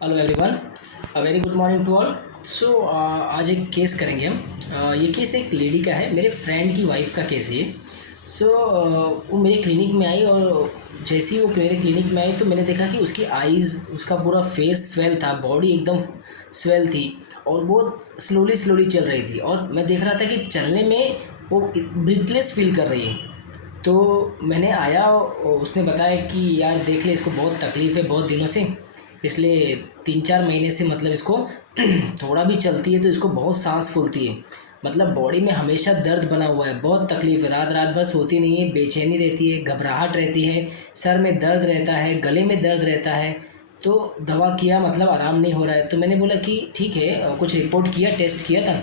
Hello everyone, very good morning to all. So आज एक case करेंगे हम। ये केस एक लेडी का है, मेरे फ्रेंड की वाइफ का केस है ये। सो वो मेरे क्लिनिक में आई और जैसे ही वो मेरे क्लिनिक में आई तो मैंने देखा कि उसकी आइज़, उसका पूरा फेस स्वेल था, बॉडी एकदम स्वेल थी और बहुत स्लोली स्लोली चल रही थी और मैं देख रहा था कि चलने में वो ब्रीथलेस फील कर रही है। तो मैंने आया और उसने बताया कि यार देख ले, इसको बहुत तकलीफ़ है बहुत दिनों से, पिछले 3-4 महीने से, मतलब इसको थोड़ा भी चलती है तो इसको बहुत सांस फूलती है, मतलब बॉडी में हमेशा दर्द बना हुआ है, बहुत तकलीफ़ है, रात रात भर सोती नहीं है, बेचैनी रहती है, घबराहट रहती है, सर में दर्द रहता है, गले में दर्द रहता है। तो दवा किया, मतलब आराम नहीं हो रहा है। तो मैंने बोला कि ठीक है, कुछ रिपोर्ट किया, टेस्ट किया था?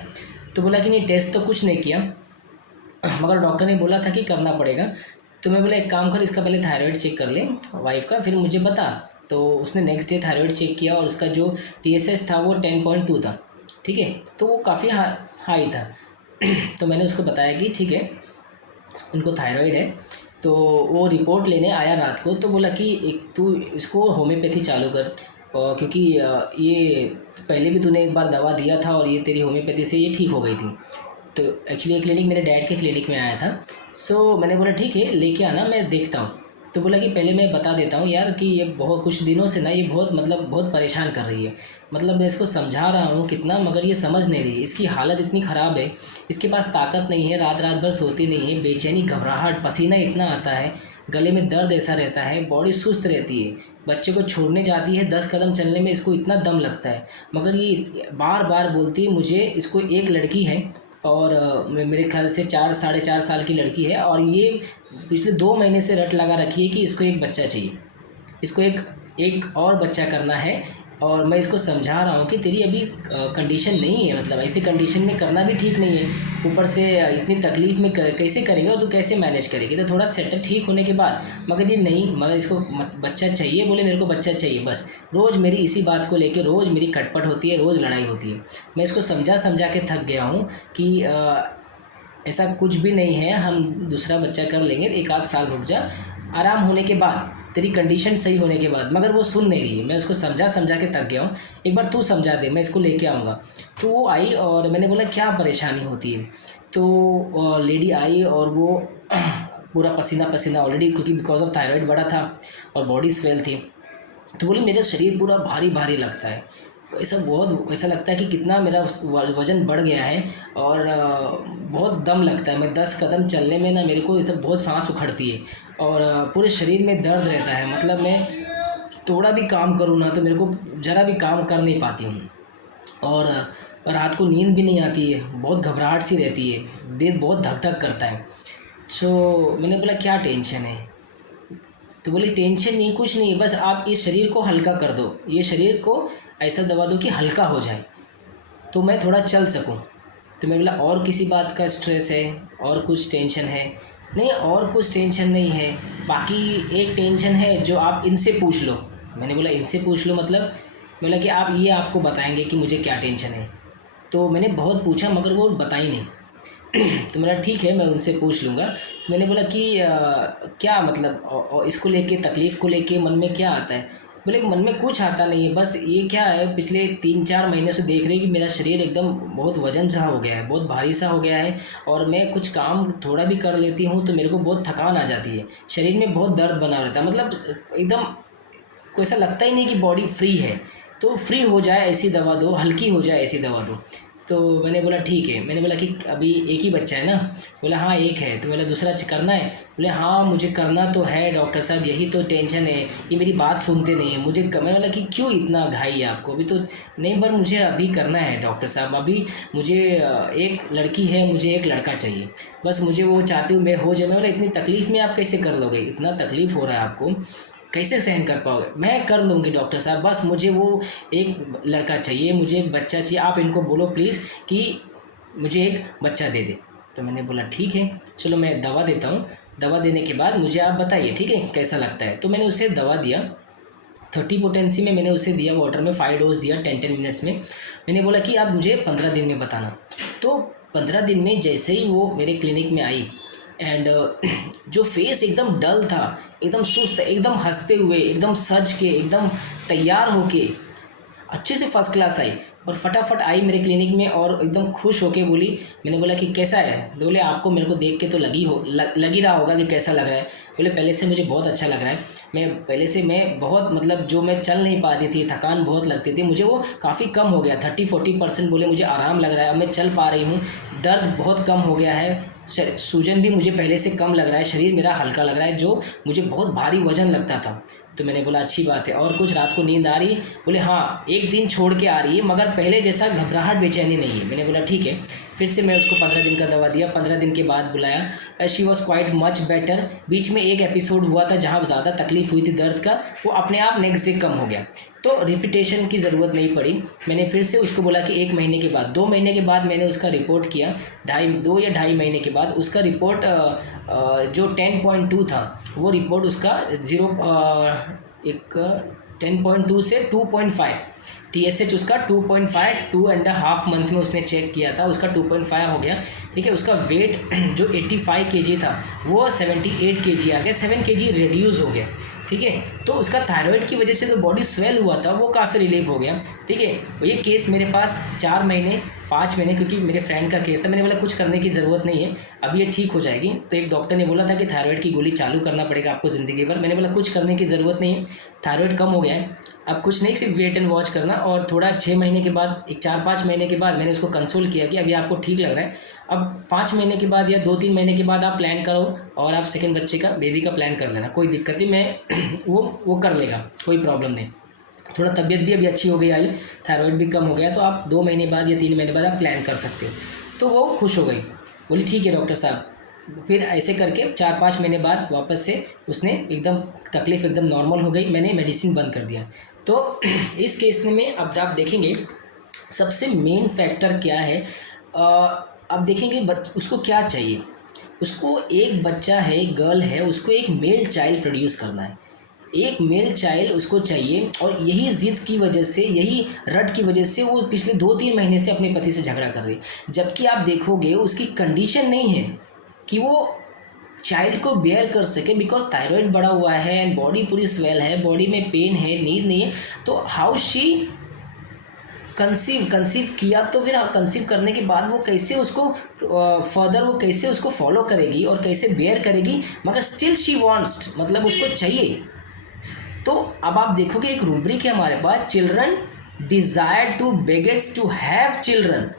तो बोला कि नहीं, टेस्ट तो कुछ नहीं किया, मगर डॉक्टर ने बोला था कि करना पड़ेगा। तो मैं बोला एक काम कर, इसका पहले थायराइड चेक कर ले वाइफ का, फिर मुझे बता। तो उसने नेक्स्ट डे थायराइड चेक किया और उसका जो TSH था वो 10.2 था। ठीक है, तो वो काफ़ी हाई था। तो मैंने उसको बताया कि ठीक है, उनको थायराइड है। तो वो रिपोर्ट लेने आया रात को, तो बोला कि एक तू इसको होम्योपैथी चालू कर, और क्योंकि ये पहले भी तूने एक बार दवा दिया था और ये तेरी होम्योपैथी से ये ठीक हो गई थी। तो एक्चुअली ये क्लिनिक मेरे डैड के क्लिनिक में आया था। सो मैंने बोला ठीक है, लेके आना, मैं देखता हूँ। तो बोला कि पहले मैं बता देता हूँ यार कि ये बहुत कुछ दिनों से ना, ये बहुत मतलब बहुत परेशान कर रही है। मतलब मैं इसको समझा रहा हूँ कितना, मगर ये समझ नहीं रही, इसकी हालत इतनी ख़राब है, इसके पास ताकत नहीं है, रात रात भर सोती नहीं है, बेचैनी, घबराहट, पसीना इतना आता है, गले में दर्द ऐसा रहता है, बॉडी सुस्त रहती है, बच्चे को छोड़ने जाती है 10 कदम चलने में इसको इतना दम लगता है। मगर ये बार बार बोलती है मुझे, इसको एक लड़की है और मेरे ख्याल से 4 साढ़े 4 साल की लड़की है, और ये पिछले 2 महीने से रट लगा रखी है कि इसको एक बच्चा चाहिए, इसको एक एक और बच्चा करना है। और मैं इसको समझा रहा हूँ कि तेरी अभी कंडीशन नहीं है, मतलब ऐसी कंडीशन में करना भी ठीक नहीं है, ऊपर से इतनी तकलीफ़ में कैसे करेंगे और तू कैसे मैनेज करेगी, तो थोड़ा सेटल ठीक होने के बाद। मगर ये नहीं, मगर इसको बच्चा चाहिए, बोले मेरे को बच्चा चाहिए बस। रोज़ मेरी इसी बात को लेके रोज़ मेरी खटपट होती है, रोज़ लड़ाई होती है। मैं इसको समझा समझा के थक गया हूँ कि ऐसा कुछ भी नहीं है, हम दूसरा बच्चा कर लेंगे, 1 आध साल रुक जा, आराम होने के बाद, तेरी कंडीशन सही होने के बाद। मगर वो सुन नहीं रही है, मैं उसको समझा समझा के थक गया हूँ, एक बार तू समझा दे, मैं इसको लेके आऊँगा। तो वो आई और मैंने बोला क्या परेशानी होती है। तो लेडी आई और वो पूरा पसीना पसीना ऑलरेडी, क्योंकि बिकॉज ऑफ थायराइड बढ़ा था और बॉडी स्वेल थी। तो बोली मेरा शरीर पूरा भारी भारी लगता है, ऐसा बहुत ऐसा लगता है कि कितना मेरा वज़न बढ़ गया है, और बहुत दम लगता है, मैं 10 कदम चलने में ना मेरे को इतना बहुत सांस उखड़ती है, और पूरे शरीर में दर्द रहता है, मतलब मैं थोड़ा भी काम करूँ ना तो मेरे को ज़रा भी काम कर नहीं पाती हूँ। और रात को नींद भी नहीं आती है, बहुत घबराहट सी रहती है, दिल बहुत धक धक करता है। सो मैंने बोला क्या टेंशन है? तो बोले टेंशन नहीं, कुछ नहीं, बस आप इस शरीर को हल्का कर दो, ये शरीर को ऐसा दबा दो कि हल्का हो जाए, तो मैं थोड़ा चल सकूं। तो मैं बोला और किसी बात का स्ट्रेस है, और कुछ टेंशन है? नहीं, और कुछ टेंशन नहीं है, बाकी एक टेंशन है जो आप इनसे पूछ लो। मैंने बोला इनसे पूछ लो मतलब? बोला कि आप ये आपको बताएंगे कि मुझे क्या टेंशन है। तो मैंने बहुत पूछा मगर वो बताई नहीं। तो मेरा ठीक है, मैं उनसे पूछ लूँगा। तो मैंने बोला कि क्या मतलब, इसको लेके, तकलीफ़ को लेके मन में क्या आता है? बोले कि मन में कुछ आता नहीं है, बस ये क्या है, पिछले 3-4 महीने से देख रही कि मेरा शरीर एकदम बहुत वजन सा हो गया है, बहुत भारी सा हो गया है, और मैं कुछ काम थोड़ा भी कर लेती हूँ तो मेरे को बहुत थकान आ जाती है, शरीर में बहुत दर्द बना रहता है, मतलब एकदम को ऐसा लगता ही नहीं कि बॉडी फ्री है। तो फ्री हो जाए ऐसी दवा दो, हल्की हो जाए ऐसी दवा दो। तो मैंने बोला ठीक है। मैंने बोला कि अभी एक ही बच्चा है ना? बोला हाँ एक है। तो बोला दूसरा करना है? बोले हाँ मुझे करना तो है डॉक्टर साहब, यही तो टेंशन है, ये मेरी बात सुनते नहीं है मुझे। मैंने बोला कि क्यों इतना घाई है आपको? अभी तो नहीं, पर मुझे अभी करना है डॉक्टर साहब, अभी मुझे एक लड़की है, मुझे एक लड़का चाहिए, बस मुझे वो चाहती हूँ मैं हो जाए। मैं बोला इतनी तकलीफ़ में आप कैसे कर लोगे? इतना तकलीफ़ हो रहा है आपको, कैसे सहन कर पाओगे? मैं कर लूँगी डॉक्टर साहब, बस मुझे वो एक लड़का चाहिए, मुझे एक बच्चा चाहिए, आप इनको बोलो प्लीज़ कि मुझे एक बच्चा दे दे। तो मैंने बोला ठीक है, चलो मैं दवा देता हूँ, दवा देने के बाद मुझे आप बताइए ठीक है कैसा लगता है। तो मैंने उसे दवा दिया, 30 पोटेंसी में मैंने उसे दिया, वाटर में 5 डोज दिया 10-10 मिनट्स में। मैंने बोला कि आप मुझे 15 दिन में बताना। तो 15 दिन में जैसे ही वो मेरे क्लिनिक में आई, एंड जो फेस एकदम डल था, एकदम सुस्त, एकदम हंसते हुए, एकदम सज के, एकदम तैयार होके अच्छे से फर्स्ट क्लास आई और फटाफट आई मेरे क्लिनिक में और एकदम खुश होके बोली। मैंने बोला कि कैसा है? तो बोले आपको मेरे को देख के तो लग ही रहा होगा कि कैसा लग रहा है। बोले पहले से मुझे बहुत अच्छा लग रहा है, मैं बहुत मतलब जो मैं चल नहीं पाती थी, थकान बहुत लगती थी मुझे, वो काफ़ी कम हो गया, 30-40% बोले मुझे आराम लग रहा है, अब मैं चल पा रही हूँ, दर्द बहुत कम हो गया है, सूजन भी मुझे पहले से कम लग रहा है, शरीर मेरा हल्का लग रहा है, जो मुझे बहुत भारी वजन लगता था। तो मैंने बोला अच्छी बात है, और कुछ रात को नींद आ रही है? बोले हाँ, एक दिन छोड़ के आ रही है मगर पहले जैसा घबराहट बेचैनी नहीं है। मैंने बोला ठीक है। फिर से मैं उसको 15 दिन का दवा दिया, 15 दिन के बाद बुलाया, she was quite much better. बीच में एक एपिसोड हुआ था जहाँ ज़्यादा तकलीफ हुई थी दर्द का, वो अपने आप नेक्स्ट डे कम हो गया, तो रिपीटेशन की ज़रूरत नहीं पड़ी। मैंने फिर से उसको बोला कि 1 महीने के बाद, 2 महीने के बाद मैंने उसका रिपोर्ट किया, 2 या ढाई महीने के बाद उसका रिपोर्ट जो 10.2 था वो रिपोर्ट उसका 10.2 से 2.5 TSH उसका 2.5, 2.5 मंथ में उसने चेक किया था, उसका 2.5 हो गया। ठीक है, उसका वेट जो 85 kg था वो 78 kg आ गया, 7 kg रिड्यूस हो गया। ठीक है, तो उसका थायराइड की वजह से जो बॉडी स्वेल हुआ था वो काफ़ी रिलीफ हो गया। ठीक है, ये केस मेरे पास 4 महीने 5 महीने, क्योंकि मेरे फ्रेंड का केस था, मैंने बोला कुछ करने की ज़रूरत नहीं है, अब ये ठीक हो जाएगी। तो एक डॉक्टर ने बोला था कि थायराइड की गोली चालू करना पड़ेगा आपको ज़िंदगी भर। मैंने बोला कुछ करने की ज़रूरत नहीं है, थायराइड कम हो गया है, अब कुछ नहीं, सिर्फ वेट एंड वॉच करना। और थोड़ा 6 महीने के बाद, 4-5 महीने के बाद मैंने उसको कंसोल किया कि अभी आपको ठीक लग रहा है, अब 5 महीने के बाद या 2-3 महीने के बाद आप प्लान करो और आप सेकंड बच्चे का, बेबी का प्लान कर लेना, कोई दिक्कत नहीं, मैं वो कर लेगा, कोई प्रॉब्लम नहीं। थोड़ा तबीयत भी अभी अच्छी हो गई आई, थायराइड भी कम हो गया, तो आप 2 महीने बाद या 3 महीने बाद आप प्लान कर सकते हो। तो वो खुश हो गई, बोली ठीक है डॉक्टर साहब। फिर ऐसे करके 4-5 महीने बाद वापस से उसने एकदम तकलीफ़ एकदम नॉर्मल हो गई, मैंने मेडिसिन बंद कर दिया। तो इस केस में अब आप देखेंगे सबसे मेन फैक्टर क्या है, अब देखेंगे उसको क्या चाहिए। उसको एक बच्चा है, एक गर्ल है, उसको एक मेल चाइल्ड प्रोड्यूस करना है, एक मेल चाइल्ड उसको चाहिए। और यही ज़िद की वजह से, यही रट की वजह से वो पिछले 2-3 महीने से अपने पति से झगड़ा कर रही है, जबकि आप देखोगे उसकी कंडीशन नहीं है कि वो चाइल्ड को बेयर कर सके, बिकॉज थायराइड बढ़ा हुआ है एंड बॉडी पूरी स्वेल है, बॉडी में पेन है, नींद नहीं है। तो हाउ शी कंसीव किया, तो फिर कंसीव करने के बाद वो कैसे उसको फर्दर वो कैसे उसको फॉलो करेगी और कैसे बेयर करेगी, मगर स्टिल शी वांट्स, मतलब उसको चाहिए। तो अब आप देखोगे एक रूब्रिक है हमारे पास, children desire to begets to have children.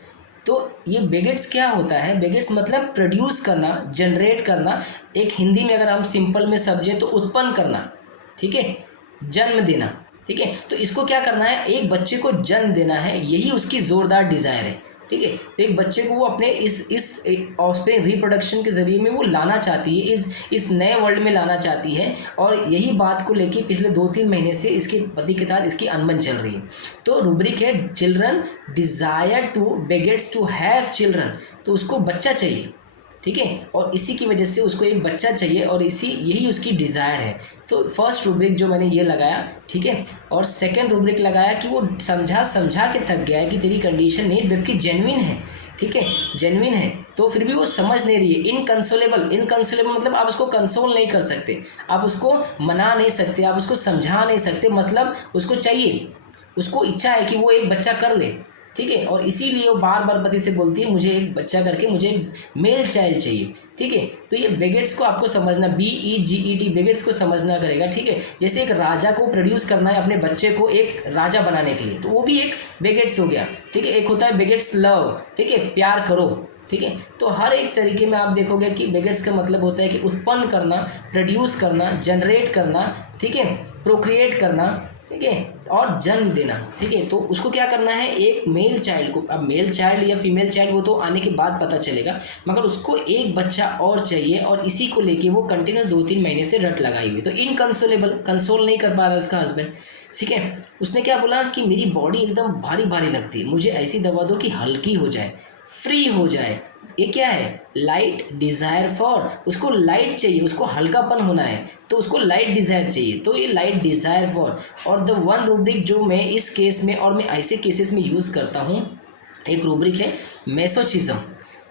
तो ये बेगेट्स क्या होता है? बेगेट्स मतलब प्रोड्यूस करना, जनरेट करना, एक हिंदी में अगर हम सिंपल में समझें तो उत्पन्न करना, ठीक है, जन्म देना। ठीक है, तो इसको क्या करना है, एक बच्चे को जन्म देना है, यही उसकी ज़ोरदार डिज़ायर है। ठीक है, तो एक बच्चे को वो अपने इस ऑफस्प्रिंग रिप्रोडक्शन के ज़रिए में वो लाना चाहती है, इस नए वर्ल्ड में लाना चाहती है। और यही बात को लेके पिछले 2-3 महीने से इसके पति के साथ इसकी अनबन चल रही है। तो रूब्रिक है children desire to begets to have children, तो उसको बच्चा चाहिए। ठीक है, और इसी की वजह से उसको एक बच्चा चाहिए और यही उसकी डिज़ायर है। तो फर्स्ट रूब्रिक जो मैंने ये लगाया, ठीक है, और सेकंड रूब्रिक लगाया कि वो समझा के थक गया है कि तेरी कंडीशन नहीं, जबकि जेन्युइन है। ठीक है, जेन्युइन है, तो फिर भी वो समझ नहीं रही है। इनकंसोलेबल मतलब आप उसको कंसोल नहीं कर सकते, आप उसको मना नहीं सकते, आप उसको समझा नहीं सकते, मतलब उसको चाहिए, उसको इच्छा है कि वो एक बच्चा कर ले। ठीक है, और इसीलिए वो बार बार पति से बोलती है मुझे एक बच्चा करके, मुझे एक मेल चाइल्ड चाहिए। ठीक है, तो ये बेगेट्स को आपको समझना, BEGET बेगेट्स को समझना करेगा। ठीक है, जैसे एक राजा को प्रोड्यूस करना है अपने बच्चे को एक राजा बनाने के लिए, तो वो भी एक बेगेट्स हो गया। ठीक है, एक होता है बेगेट्स लव, ठीक है, प्यार करो। ठीक है, तो हर एक तरीके में आप देखोगे कि बेगेट्स का मतलब होता है कि उत्पन्न करना, प्रोड्यूस करना, जनरेट करना, ठीक है, प्रोक्रिएट करना, ठीक है, और जन्म देना। ठीक है, तो उसको क्या करना है, एक मेल चाइल्ड को, अब मेल चाइल्ड या फीमेल चाइल्ड वो तो आने के बाद पता चलेगा, मगर उसको एक बच्चा और चाहिए, और इसी को लेके वो कंटिन्यू 2-3 महीने से रट लगाई हुई। तो इनकंसोलेबल, कंसोल नहीं कर पा रहा है उसका हस्बैंड। ठीक है, उसने क्या बोला कि मेरी बॉडी एकदम भारी भारी लगती है, मुझे ऐसी दवा दो कि हल्की हो जाए, फ्री हो जाए। ये क्या है, लाइट डिज़ायर फॉर, उसको लाइट चाहिए, उसको हल्कापन होना है, तो उसको लाइट डिज़ायर चाहिए, तो ये लाइट डिज़ायर फॉर। और द वन रूब्रिक जो मैं इस केस में और मैं ऐसे केसेस में यूज़ करता हूँ, एक रूब्रिक है मेसोचिज्म।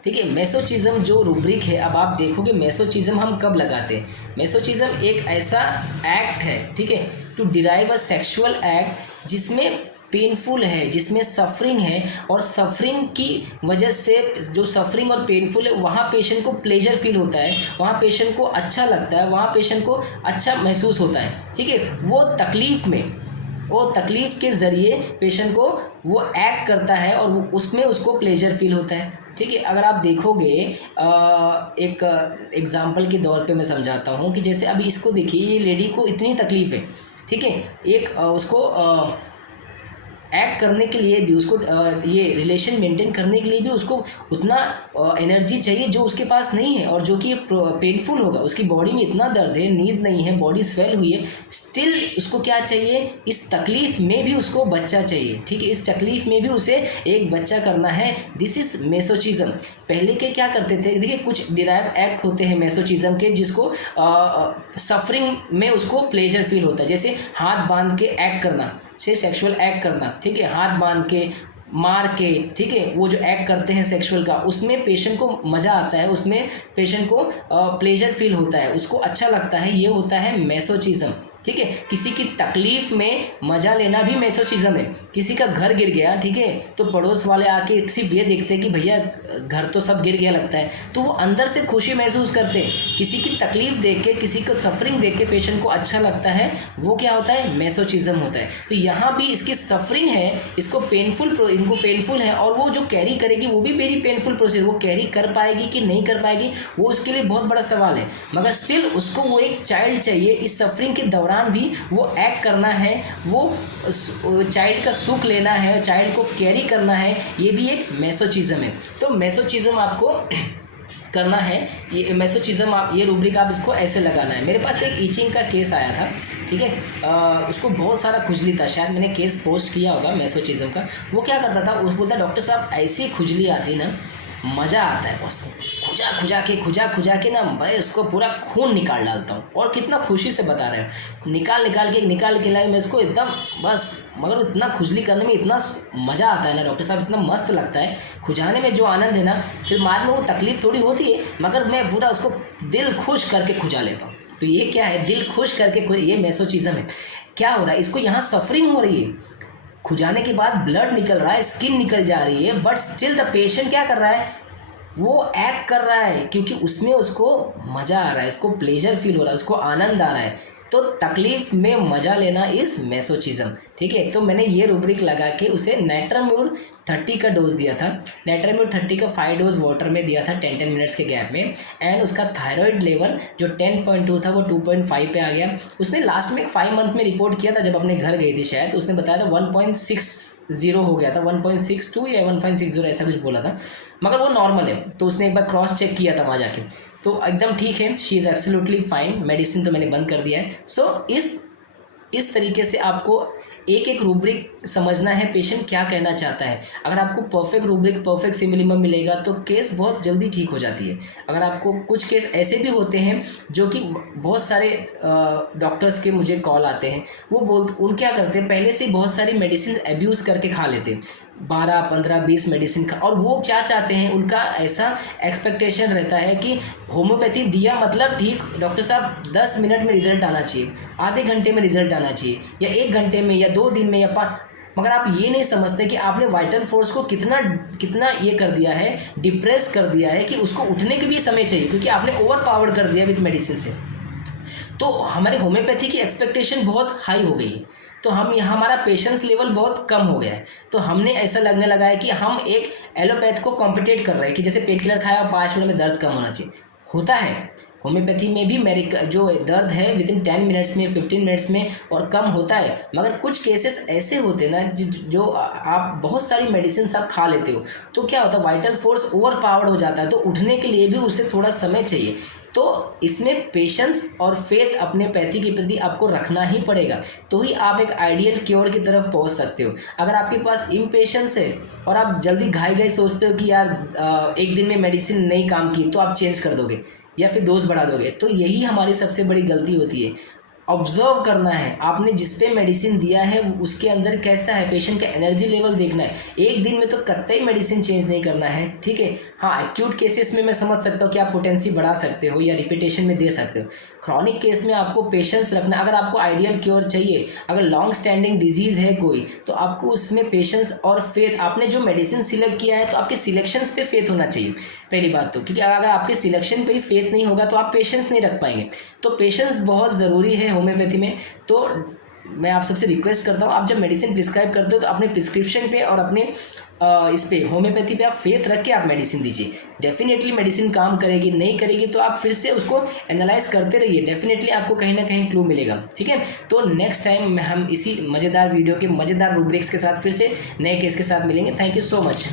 ठीक है, मेसोचिज्म जो रूब्रिक है, अब आप देखोगे मेसोचिज्म हम कब लगाते हैं। मेसोचिज्म एक ऐसा एक्ट है, ठीक है, to derive a sexual act जिसमें पेनफुल है, जिसमें सफरिंग है, और सफरिंग की वजह से जो सफरिंग और पेनफुल है वहाँ पेशेंट को प्लेजर फील होता है, वहाँ पेशेंट को अच्छा लगता है, वहाँ पेशेंट को अच्छा महसूस होता है, ठीक है। वो तकलीफ़ के ज़रिए पेशेंट को वो एक्ट करता है और उसमें उसको प्लेजर फील होता है, ठीक है। अगर आप देखोगे एक एग्ज़ाम्पल के तौर पे मैं समझाता हूँ कि जैसे अभी इसको देखिए, ये लेडी को इतनी तकलीफ़ है, ठीक है। एक उसको एक्ट करने के लिए भी उसको ये रिलेशन मेंटेन करने के लिए भी उसको उतना एनर्जी चाहिए जो उसके पास नहीं है, और जो कि पेनफुल होगा। उसकी बॉडी में इतना दर्द है, नींद नहीं है, बॉडी स्वेल हुई है, स्टिल उसको क्या चाहिए, इस तकलीफ़ में भी उसको बच्चा चाहिए, ठीक है। इस तकलीफ़ में भी उसे एक बच्चा करना है। This is masochism. पहले के क्या करते थे, देखिए कुछ डिराइव एक्ट होते हैं मेसोचिज्म के, जिसको सफरिंग में उसको प्लेजर फील होता है, जैसे हाथ बांध के एक्ट करना, से सेक्सुअल एक्ट करना, ठीक है, हाथ बांध के, मार के, ठीक है, वो जो एक्ट करते हैं सेक्सुअल का, उसमें पेशेंट को मज़ा आता है, उसमें पेशेंट को प्लेजर फील होता है, उसको अच्छा लगता है, ये होता है मेसोचिज्म, ठीक है। किसी की तकलीफ़ में मज़ा लेना भी मेसोचिज्म है। किसी का घर गिर गया, ठीक है, तो पड़ोस वाले आके सिर्फ ये देखते हैं कि भैया घर तो सब गिर गया लगता है, तो वो अंदर से खुशी महसूस करते हैं। किसी की तकलीफ़ देख के, किसी को सफरिंग देख के पेशेंट को अच्छा लगता है, वो क्या होता है, मेसोचिज्म होता है। तो यहाँ भी इसकी सफरिंग है, इनको पेनफुल है, और वो जो कैरी करेगी वो भी वेरी पेनफुल प्रोसेस, वो कैरी कर पाएगी कि नहीं कर पाएगी वो उसके लिए बहुत बड़ा सवाल है, मगर स्टिल उसको वो एक चाइल्ड चाहिए। इस सफरिंग के दौरान भी वो एक्ट करना है, वो चाइल्ड का सुख लेना है, चाइल्ड को कैरी करना है, ये भी एक मेसोचिज्म है। तो मेसोचिज्म आपको करना है, ये मेसोचिज्म आप, ये रूब्रिक आप इसको ऐसे लगाना है। मेरे पास एक ईचिंग का केस आया था, ठीक है, उसको बहुत सारा खुजली था, शायद मैंने केस पोस्ट किया होगा मेसोचिज्म का। वो क्या करता था, वो बोलता डॉक्टर साहब ऐसी खुजली आती ना, मज़ा आता है, बस खुजा के ना भाई उसको पूरा खून निकाल डालता हूँ, और कितना खुशी से बता रहे हैं, निकाल के लाई मैं उसको एकदम बस, मगर इतना खुजली करने में इतना मज़ा आता है ना डॉक्टर साहब, इतना मस्त लगता है खुजाने में, जो आनंद है ना, फिर बाद में वो तकलीफ़ थोड़ी होती है, मगर मैं पूरा उसको दिल खुश करके खुजा लेता हूँ। तो ये क्या है, दिल खुश करके, ये मेसोचिज्म है। क्या हो रहा है, इसको यहाँ सफरिंग हो रही है, खुजाने के बाद ब्लड निकल रहा है, स्किन निकल जा रही है, बट स्टिल द पेशेंट क्या कर रहा है, वो एक्ट कर रहा है, क्योंकि उसमें उसको मज़ा आ रहा है, उसको प्लेजर फील हो रहा है, उसको आनंद आ रहा है। तो तकलीफ़ में मज़ा लेना इज़ मेसोचिज्म, ठीक है। तो मैंने ये रूब्रिक लगा के उसे नाइट्राम्यूर 30 का डोज दिया था। नाइट्राम्यूर 30 का 5 डोज वाटर में दिया था 10-10 मिनट्स के गैप में, एंड उसका थायराइड लेवल जो 10.2 था वो 2.5 पे आ गया। उसने लास्ट में 5 मंथ में रिपोर्ट किया था, जब अपने घर गई थी शायद, तो उसने बताया था 1.60 हो गया था, 1.62 या 1.60 ऐसा कुछ बोला था, मगर वो नॉर्मल है। तो उसने एक बार क्रॉस चेक किया था वहाँ जाके, तो एकदम ठीक है, she is absolutely fine. Medicine तो मैंने बंद कर दिया है। सो इस तरीके से आपको एक एक रूब्रिक समझना है, पेशेंट क्या कहना चाहता है। अगर आपको परफेक्ट रूब्रिक, परफेक्ट सिमिलिमम मिलेगा तो केस बहुत जल्दी ठीक हो जाती है। अगर आपको कुछ केस ऐसे भी होते हैं जो कि बहुत सारे डॉक्टर्स के मुझे कॉल आते हैं, उन क्या करते हैं, पहले से ही बहुत सारी मेडिसिन एब्यूज़ करके खा लेते हैं, 12, 15, 20 मेडिसिन का, और वो क्या चाहते हैं, उनका ऐसा एक्सपेक्टेशन रहता है कि होम्योपैथी दिया मतलब ठीक, डॉक्टर साहब 10 मिनट में रिजल्ट आना चाहिए, आधे घंटे में रिजल्ट आना चाहिए, या 1 घंटे में, या 2 दिन में, या 5। मगर आप ये नहीं समझते कि आपने वाइटल फोर्स को कितना ये कर दिया है, डिप्रेस कर दिया है, कि उसको उठने के भी समय चाहिए, क्योंकि आपने ओवर पावर कर दिया विद मेडिसिन से। तो हमारे होम्योपैथी की एक्सपेक्टेशन बहुत हाई हो गई है, तो हमारा पेशेंस लेवल बहुत कम हो गया है। तो हमने ऐसा लगने लगा है कि हम एक एलोपैथ को कॉम्पिटेट कर रहे हैं, कि जैसे पेन किलर खाया और 5 मिनट में दर्द कम होना चाहिए। होता है होम्योपैथी में भी जो दर्द है विदिन 10 मिनट्स में, 15 मिनट्स में और कम होता है, मगर कुछ केसेस ऐसे होते हैं ना जो आप बहुत सारी मेडिसिन आप खा लेते हो, तो क्या होता है, वाइटल फोर्स ओवर पावर्ड हो जाता है, तो उठने के लिए भी उससे थोड़ा समय चाहिए। तो इसमें पेशेंस और फेथ अपने पैथी के प्रति आपको रखना ही पड़ेगा, तो ही आप एक आइडियल क्योर की तरफ पहुंच सकते हो। अगर आपके पास इम्पेशेंस है और आप जल्दी घाई सोचते हो कि यार 1 दिन में मेडिसिन नहीं काम की, तो आप चेंज कर दोगे या फिर डोज बढ़ा दोगे, तो यही हमारी सबसे बड़ी गलती होती है। ऑब्जर्व करना है, आपने जिस पे मेडिसिन दिया है उसके अंदर कैसा है, पेशेंट का एनर्जी लेवल देखना है। 1 दिन में तो कतई मेडिसिन चेंज नहीं करना है, ठीक है। हाँ, एक्यूट केसेस में मैं समझ सकता हूँ कि आप पोटेंसी बढ़ा सकते हो या रिपीटेशन में दे सकते हो। क्रॉनिक केस में आपको पेशेंस रखना। अगर आपको आइडियल क्योर चाहिए, अगर लॉन्ग स्टैंडिंग डिजीज़ है कोई, तो आपको उसमें पेशेंस और फेथ, आपने जो मेडिसिन सिलेक्ट किया है तो आपके सिलेक्शंस पे फेथ होना चाहिए पहली बात तो, क्योंकि अगर आपके सिलेक्शन पे ही फेथ नहीं होगा तो आप पेशेंस नहीं रख पाएंगे। तो पेशेंस बहुत ज़रूरी है होम्योपैथी में। तो मैं आप सबसे रिक्वेस्ट करता हूँ, आप जब मेडिसिन प्रिस्क्राइब करते हो तो अपने प्रिस्क्रिप्शन पे और अपने इस पे होम्योपैथी पे आप फेथ रख के आप मेडिसिन दीजिए। डेफिनेटली मेडिसिन काम करेगी, नहीं करेगी तो आप फिर से उसको एनालाइज करते रहिए, डेफिनेटली आपको कहीं ना कहीं क्लू मिलेगा। ठीक है, तो नेक्स्ट टाइम हम इसी मज़ेदार वीडियो के मज़ेदार रूब्रिक्स के साथ फिर से नए केस के साथ मिलेंगे। Thank you so much.